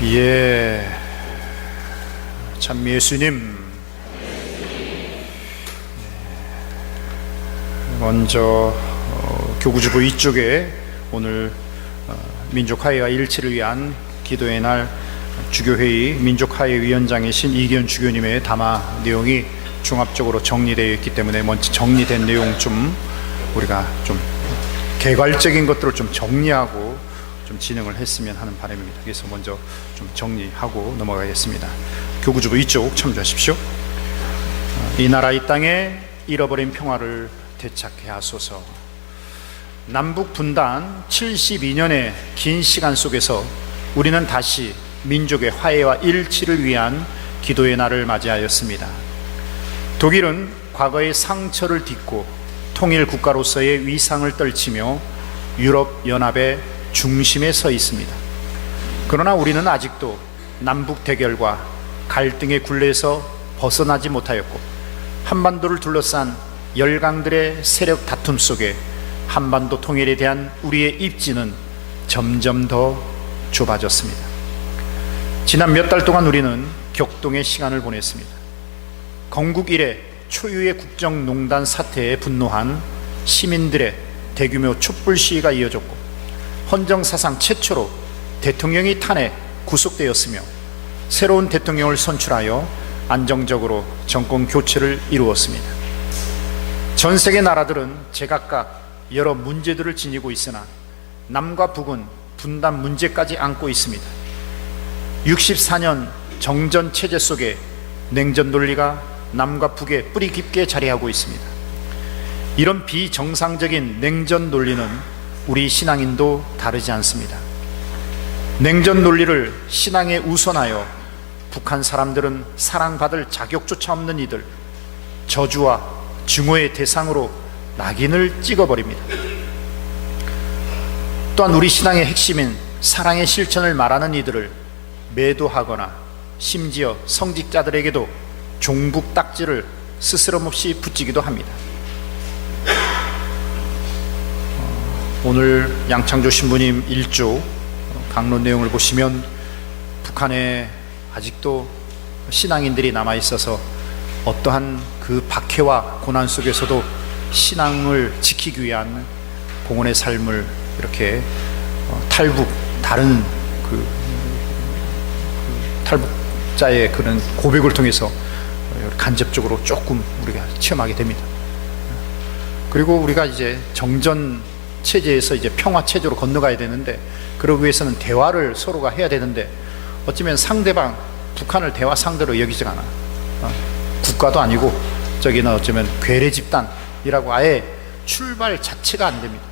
예, 참 예수님, 먼저 교구주부 이쪽에 오늘 민족화해와 일치를 위한 기도의 날 주교회의 민족화해위원장이신 이기현 주교님의 담화 내용이 종합적으로 정리되어 있기 때문에 먼저 정리된 내용 좀 우리가 좀 개괄적인 것들을 좀 정리하고 좀 진행을 했으면 하는 바람입니다. 그래서 먼저 좀 정리하고 넘어가겠습니다. 교구주부 이쪽 참조하십시오. 이 나라 이 땅에 잃어버린 평화를 되찾게 하소서. 남북 분단 72년의 긴 시간 속에서 우리는 다시 민족의 화해와 일치를 위한 기도의 날을 맞이하였습니다. 독일은 과거의 상처를 딛고 통일 국가로서의 위상을 떨치며 유럽 연합의 중심에 서 있습니다. 그러나 우리는 아직도 남북 대결과 갈등의 굴레에서 벗어나지 못하였고, 한반도를 둘러싼 열강들의 세력 다툼 속에 한반도 통일에 대한 우리의 입지는 점점 더 좁아졌습니다. 지난 몇 달 동안 우리는 격동의 시간을 보냈습니다. 건국 이래 초유의 국정농단 사태에 분노한 시민들의 대규모 촛불 시위가 이어졌고, 헌정사상 최초로 대통령이 탄핵 구속되었으며 새로운 대통령을 선출하여 안정적으로 정권 교체를 이루었습니다. 전 세계 나라들은 제각각 여러 문제들을 지니고 있으나 남과 북은 분단 문제까지 안고 있습니다. 64년 정전 체제 속에 냉전 논리가 남과 북에 뿌리 깊게 자리하고 있습니다. 이런 비정상적인 냉전 논리는 우리 신앙인도 다르지 않습니다. 냉전 논리를 신앙에 우선하여 북한 사람들은 사랑받을 자격조차 없는 이들, 저주와 증오의 대상으로 낙인을 찍어버립니다. 또한 우리 신앙의 핵심인 사랑의 실천을 말하는 이들을 매도하거나 심지어 성직자들에게도 종북 딱지를 스스럼없이 붙이기도 합니다. 오늘 양창조 신부님 1조 강론 내용을 보시면 북한에 아직도 신앙인들이 남아있어서 어떠한 그 박해와 고난 속에서도 신앙을 지키기 위한 공헌의 삶을 이렇게 다른 탈북자의 그런 고백을 통해서 간접적으로 조금 우리가 체험하게 됩니다. 그리고 우리가 이제 정전 체제에서 이제 평화 체제로 건너가야 되는데, 그러기 위해서는 대화를 서로가 해야 되는데, 어쩌면 상대방 북한을 대화 상대로 여기지 않아. 국가도 아니고 저기는 어쩌면 괴뢰 집단이라고 아예 출발 자체가 안 됩니다.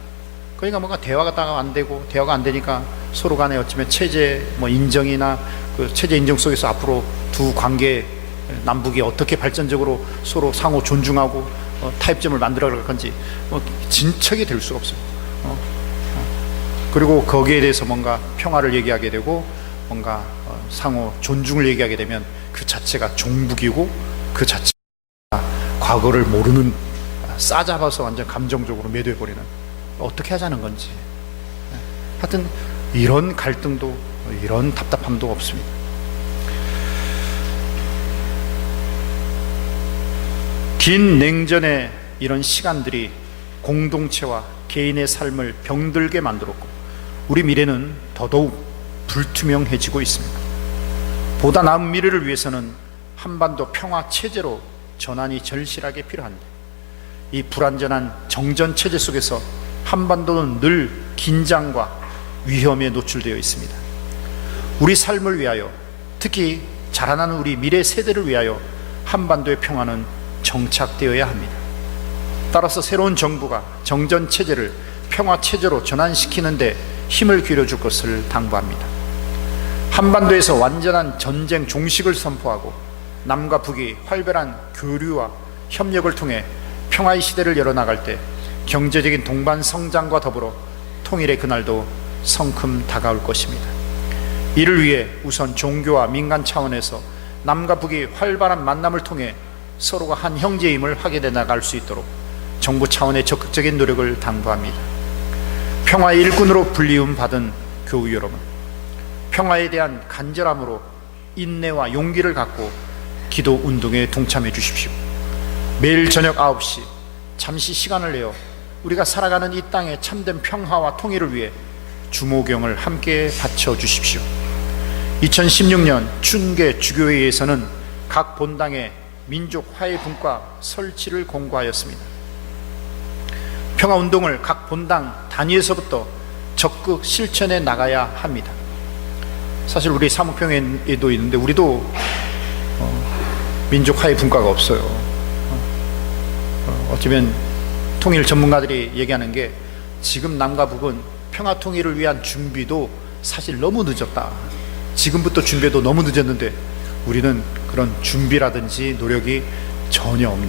그러니까 뭔가 대화가 안 되고, 대화가 안 되니까 서로 간에 어쩌면 체제 인정이나 그 체제 인정 속에서 앞으로 두 관계 남북이 어떻게 발전적으로 서로 상호 존중하고 타협점을 만들어 갈 건지 진척이 될 수가 없어요. 그리고 거기에 대해서 뭔가 평화를 얘기하게 되고 뭔가 상호 존중을 얘기하게 되면 그 자체가 종북이고, 그 자체가 과거를 모르는, 싸잡아서 완전 감정적으로 매도해버리는, 어떻게 하자는 건지. 하여튼 이런 갈등도 이런 답답함도 없습니다. 긴 냉전의 이런 시간들이 공동체와 개인의 삶을 병들게 만들었고, 우리 미래는 더더욱 불투명해지고 있습니다. 보다 나은 미래를 위해서는 한반도 평화 체제로 전환이 절실하게 필요한데, 이 불안전한 정전 체제 속에서 한반도는 늘 긴장과 위험에 노출되어 있습니다. 우리 삶을 위하여, 특히 자라나는 우리 미래 세대를 위하여 한반도의 평화는 정착되어야 합니다. 따라서 새로운 정부가 정전 체제를 평화 체제로 전환시키는데 힘을 기울여줄 것을 당부합니다. 한반도에서 완전한 전쟁 종식을 선포하고 남과 북이 활발한 교류와 협력을 통해 평화의 시대를 열어나갈 때 경제적인 동반 성장과 더불어 통일의 그날도 성큼 다가올 것입니다. 이를 위해 우선 종교와 민간 차원에서 남과 북이 활발한 만남을 통해 서로가 한 형제임을 확인해 나갈 수 있도록 정부 차원의 적극적인 노력을 당부합니다. 평화의 일꾼으로 불리움 받은 교우 여러분, 평화에 대한 간절함으로 인내와 용기를 갖고 기도 운동에 동참해 주십시오. 매일 저녁 9시 잠시 시간을 내어 우리가 살아가는 이 땅의 참된 평화와 통일을 위해 주모경을 함께 바쳐 주십시오. 2016년 춘계 주교회에서는 각 본당에 민족 화해 분과 설치를 공고하였습니다. 평화운동을 각 본당 단위에서부터 적극 실천해 나가야 합니다. 사실 우리 사무평에도 있는데 우리도 민족 화해 분과가 없어요. 어쩌면 통일 전문가들이 얘기하는 게 지금 남과 북은 평화 통일을 위한 준비도 사실 너무 늦었다. 지금부터 준비도 너무 늦었는데 우리는 그런 준비라든지 노력이 전혀 없는,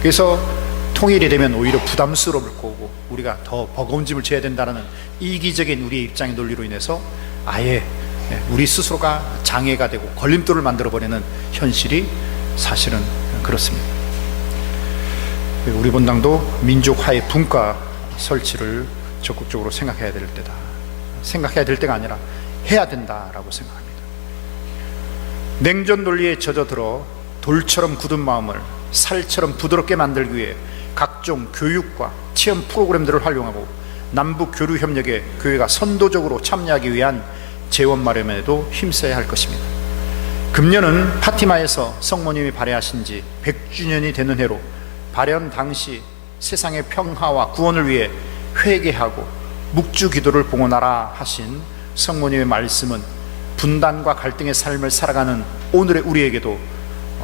그래서 통일이 되면 오히려 부담스러울 거고 우리가 더 버거운 짐을 져야 된다는 이기적인 우리의 입장의 논리로 인해서 아예 우리 스스로가 장애가 되고 걸림돌을 만들어버리는 현실이 사실은 그렇습니다. 우리 본당도 민족화해 분과 설치를 적극적으로 생각해야 될 때다. 생각해야 될 때가 아니라 해야 된다라고 생각합니다. 냉전 논리에 젖어들어 돌처럼 굳은 마음을 살처럼 부드럽게 만들기 위해 각종 교육과 체험 프로그램들을 활용하고 남북 교류 협력에 교회가 선도적으로 참여하기 위한 재원 마련에도 힘써야 할 것입니다. 금년은 파티마에서 성모님이 발해하신 지 100주년이 되는 해로 발현 당시 세상의 평화와 구원을 위해 회개하고 묵주 기도를 봉헌하라 하신 성모님의 말씀은 분단과 갈등의 삶을 살아가는 오늘의 우리에게도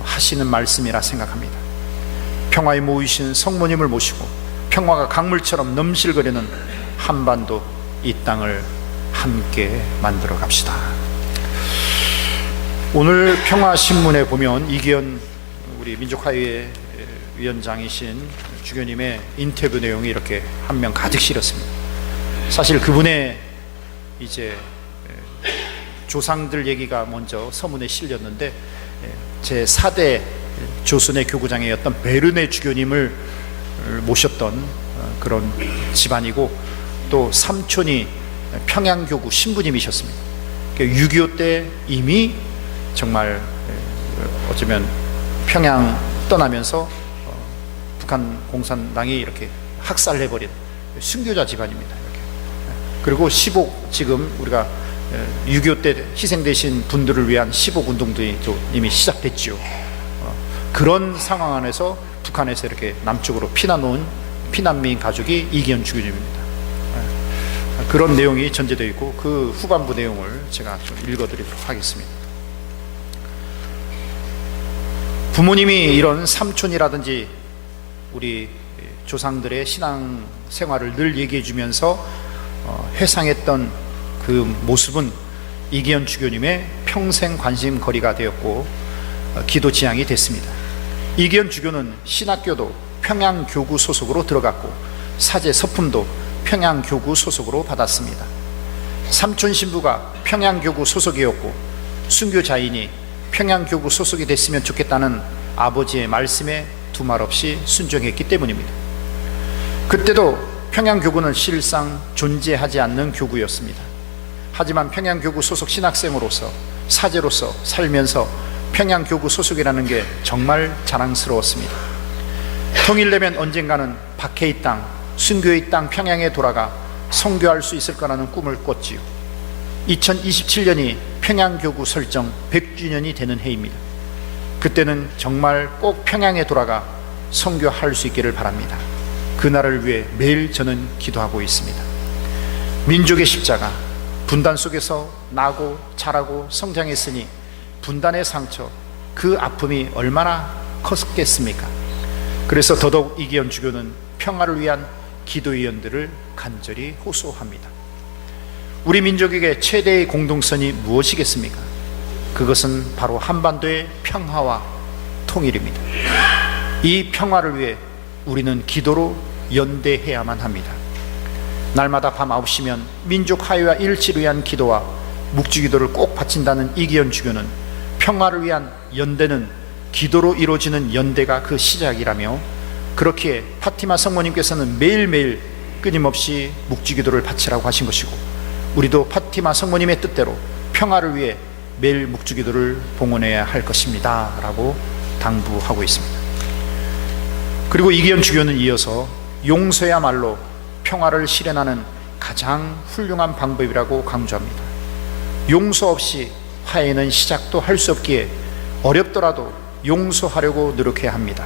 하시는 말씀이라 생각합니다. 평화에 모이신 성모님을 모시고 평화가 강물처럼 넘실거리는 한반도 이 땅을 함께 만들어 갑시다. 오늘 평화신문에 보면 이기현 우리 민족화해 위원장이신 주교님의 인터뷰 내용이 이렇게 한 명 가득 실었습니다. 사실 그분의 이제 조상들 얘기가 먼저 서문에 실렸는데 제 4대 조선의 교구장이었던 베르네 주교님을 모셨던 그런 집안이고 또 삼촌이 평양교구 신부님이셨습니다. 6.25 때 이미 정말 어쩌면 평양 떠나면서 북한 공산당이 이렇게 학살해버린 순교자 집안입니다. 이렇게. 그리고 시복, 지금 우리가 6.25 때 희생되신 분들을 위한 시복 운동들이 이미 시작됐지요. 그런 상황 안에서 북한에서 이렇게 남쪽으로 피난 온 피난민 가족이 이기현 주교님입니다. 그런 내용이 전제되어 있고 그 후반부 내용을 제가 좀 읽어드리도록 하겠습니다. 부모님이 이런 삼촌이라든지 우리 조상들의 신앙 생활을 늘 얘기해 주면서 회상했던 그 모습은 이기현 주교님의 평생 관심거리가 되었고 기도 지향이 됐습니다. 이기현 주교는 신학교도 평양교구 소속으로 들어갔고 사제 서품도 평양교구 소속으로 받았습니다. 삼촌 신부가 평양교구 소속이었고 순교자인이 평양교구 소속이 됐으면 좋겠다는 아버지의 말씀에 두말 없이 순종했기 때문입니다. 그때도 평양교구는 실상 존재하지 않는 교구였습니다. 하지만 평양교구 소속 신학생으로서 사제로서 살면서 평양교구 소속이라는 게 정말 자랑스러웠습니다. 통일되면 언젠가는 박해의 땅, 순교의 땅 평양에 돌아가 선교할 수 있을 거라는 꿈을 꿨지요. 2027년이 평양교구 설정 100주년이 되는 해입니다. 그때는 정말 꼭 평양에 돌아가 선교할 수 있기를 바랍니다. 그날을 위해 매일 저는 기도하고 있습니다. 민족의 십자가, 분단 속에서 나고 자라고 성장했으니 분단의 상처, 그 아픔이 얼마나 컸겠습니까? 그래서 더더욱 이기현 주교는 평화를 위한 기도위원들을 간절히 호소합니다. 우리 민족에게 최대의 공동선이 무엇이겠습니까? 그것은 바로 한반도의 평화와 통일입니다. 이 평화를 위해 우리는 기도로 연대해야만 합니다. 날마다 밤 9시면 민족 화해와 일치를 위한 기도와 묵주기도를 꼭 바친다는 이기현 주교는 평화를 위한 연대는 기도로 이루어지는 연대가 그 시작이라며, 그렇기에 파티마 성모님께서는 매일매일 끊임없이 묵주기도를 바치라고 하신 것이고 우리도 파티마 성모님의 뜻대로 평화를 위해 매일 묵주기도를 봉헌해야 할 것입니다 라고 당부하고 있습니다. 그리고 이기현 주교는 이어서 용서야말로 평화를 실현하는 가장 훌륭한 방법이라고 강조합니다. 용서 없이 화해는 시작도 할 수 없기에 어렵더라도 용서하려고 노력해야 합니다.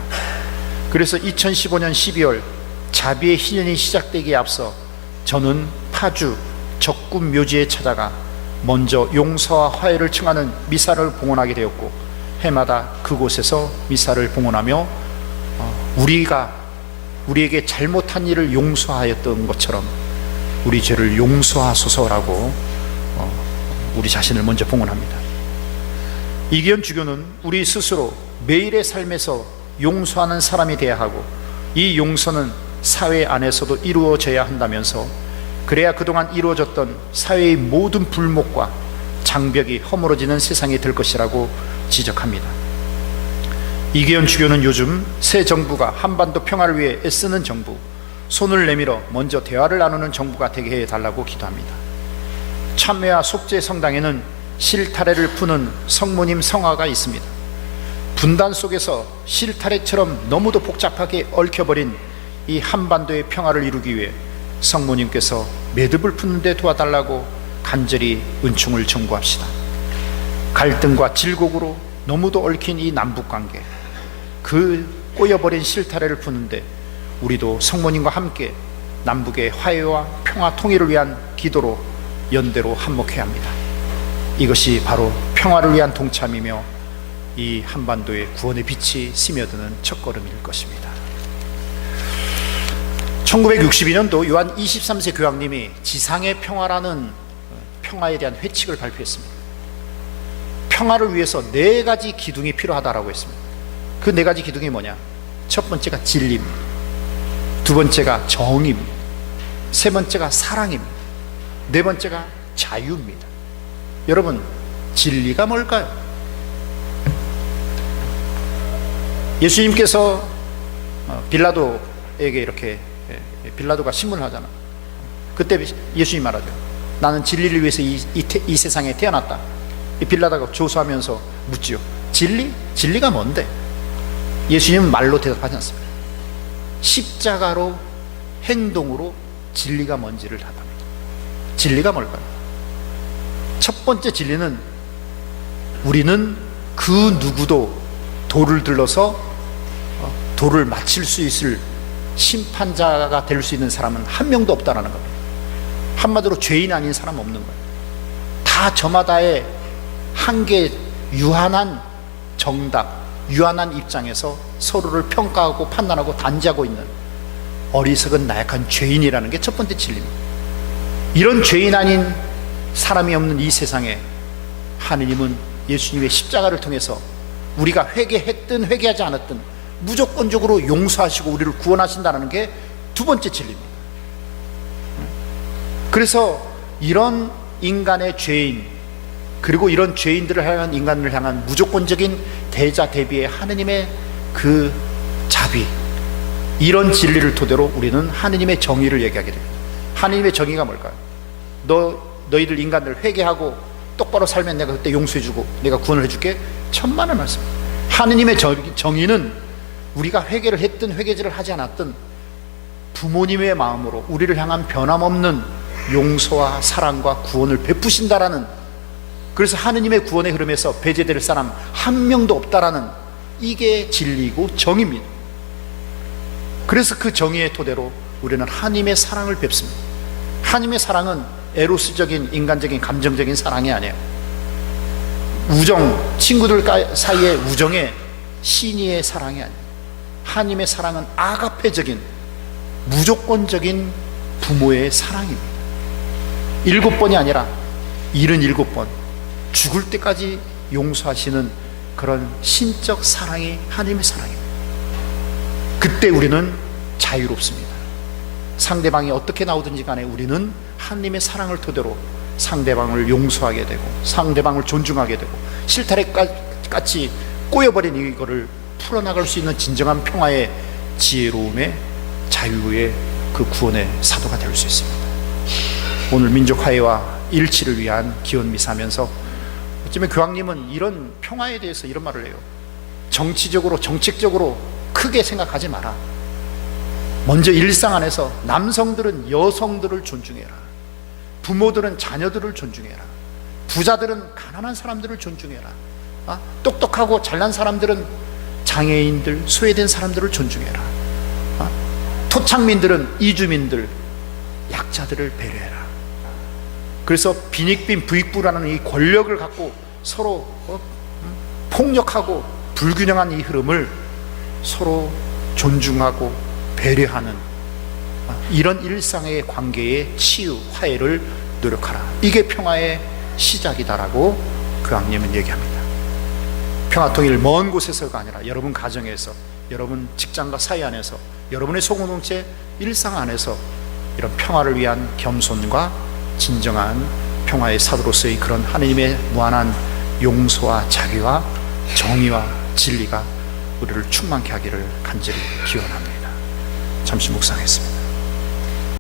그래서 2015년 12월 자비의 희년이 시작되기에 앞서 저는 파주 적군 묘지에 찾아가 먼저 용서와 화해를 청하는 미사를 봉헌하게 되었고, 해마다 그곳에서 미사를 봉헌하며 우리에게 잘못한 일을 용서하였던 것처럼 우리 죄를 용서하소서라고 우리 자신을 먼저 봉헌합니다. 이기현 주교는 우리 스스로 매일의 삶에서 용서하는 사람이 되어야 하고, 이 용서는 사회 안에서도 이루어져야 한다면서 그래야 그동안 이루어졌던 사회의 모든 불목과 장벽이 허물어지는 세상이 될 것이라고 지적합니다. 이기현 주교는 요즘 새 정부가 한반도 평화를 위해 애쓰는 정부, 손을 내밀어 먼저 대화를 나누는 정부가 되게 해달라고 기도합니다. 참회와 속죄 성당에는 실타래를 푸는 성모님 성화가 있습니다. 분단 속에서 실타래처럼 너무도 복잡하게 얽혀버린 이 한반도의 평화를 이루기 위해 성모님께서 매듭을 푸는 데 도와달라고 간절히 은총을 청구합시다. 갈등과 질곡으로 너무도 얽힌 이 남북관계, 그 꼬여버린 실타래를 푸는데 우리도 성모님과 함께 남북의 화해와 평화 통일을 위한 기도로 연대로 한몫해야 합니다. 이것이 바로 평화를 위한 동참이며 이 한반도의 구원의 빛이 스며드는 첫걸음일 것입니다. 1962년도 요한 23세 교황님이 지상의 평화라는 평화에 대한 회칙을 발표했습니다. 평화를 위해서 4가지 기둥이 필요하다라고 했습니다. 그 4가지 기둥이 뭐냐? 첫 번째가 진리입니다. 두 번째가 정의입니다. 세 번째가 사랑입니다. 네 번째가 자유입니다. 여러분, 진리가 뭘까요? 예수님께서 빌라도에게 이렇게, 빌라도가 신문을 하잖아. 그때 예수님 말하죠. 나는 진리를 위해서 이 세상에 태어났다. 빌라도가 조소하면서 묻지요. 진리? 진리가 뭔데? 예수님은 말로 대답하지 않습니다. 십자가로, 행동으로 진리가 뭔지를 답합니다. 진리가 뭘까요? 첫 번째 진리는 우리는 그 누구도 돌을 들러서 돌을 맞힐 수 있을 심판자가 될 수 있는 사람은 한 명도 없다는 겁니다. 한마디로 죄인 아닌 사람 없는 거예요. 다 저마다의 한계, 유한한 정답, 유한한 입장에서 서로를 평가하고 판단하고 단지하고 있는 어리석은 나약한 죄인이라는 게 첫 번째 진리입니다. 이런 죄인 아닌 사람이 없는 이 세상에 하느님은 예수님의 십자가를 통해서 우리가 회개했든 회개하지 않았든 무조건적으로 용서하시고 우리를 구원하신다는 게 두 번째 진리입니다. 그래서 이런 인간의 죄인, 그리고 이런 죄인들을 향한, 인간을 향한 무조건적인 대자 대비의 하느님의 그 자비, 이런 진리를 토대로 우리는 하느님의 정의를 얘기하게 됩니다. 하느님의 정의가 뭘까요? 너희들 인간들 회개하고 똑바로 살면 내가 그때 용서해주고 내가 구원을 해줄게. 천만의 말씀. 하느님의 정의는 우리가 회개를 했든 회개질을 하지 않았든 부모님의 마음으로 우리를 향한 변함없는 용서와 사랑과 구원을 베푸신다라는, 그래서 하느님의 구원의 흐름에서 배제될 사람 한 명도 없다라는, 이게 진리이고 정의입니다. 그래서 그 정의의 토대로 우리는 하느님의 사랑을 뵙습니다. 하느님의 사랑은 에로스적인, 인간적인, 감정적인 사랑이 아니에요. 우정, 친구들 사이의 우정의 신의의 사랑이 아니에요. 하느님의 사랑은 아가페적인, 무조건적인 부모의 사랑입니다. 7번이 아니라 77번 죽을 때까지 용서하시는 그런 신적 사랑이 하느님의 사랑입니다. 그때 우리는 자유롭습니다. 상대방이 어떻게 나오든지 간에 우리는 하느님의 사랑을 토대로 상대방을 용서하게 되고 상대방을 존중하게 되고 실타래같이 꼬여버린 이거를 풀어나갈 수 있는 진정한 평화의 지혜로움의 자유의 그 구원의 사도가 될 수 있습니다. 오늘 민족 화해와 일치를 위한 기원 미사하면서 어쩌면 교황님은 이런 평화에 대해서 이런 말을 해요. 정치적으로 정책적으로 크게 생각하지 마라. 먼저 일상 안에서 남성들은 여성들을 존중해라. 부모들은 자녀들을 존중해라. 부자들은 가난한 사람들을 존중해라. 똑똑하고 잘난 사람들은 장애인들, 소외된 사람들을 존중해라. 토착민들은 이주민들, 약자들을 배려해라. 그래서 빈익빈 부익부라는 이 권력을 갖고 서로 폭력하고 불균형한 이 흐름을 서로 존중하고 배려하는 이런 일상의 관계의 치유, 화해를 노력하라. 이게 평화의 시작이다라고 교황님은 얘기합니다. 평화통일 먼 곳에서가 아니라 여러분 가정에서, 여러분 직장과 사회 안에서, 여러분의 소공동체 일상 안에서 이런 평화를 위한 겸손과 진정한 평화의 사도로서의 그런 하나님의 무한한 용서와 자비와 정의와 진리가 우리를 충만케 하기를 간절히 기원합니다. 잠시 묵상했습니다.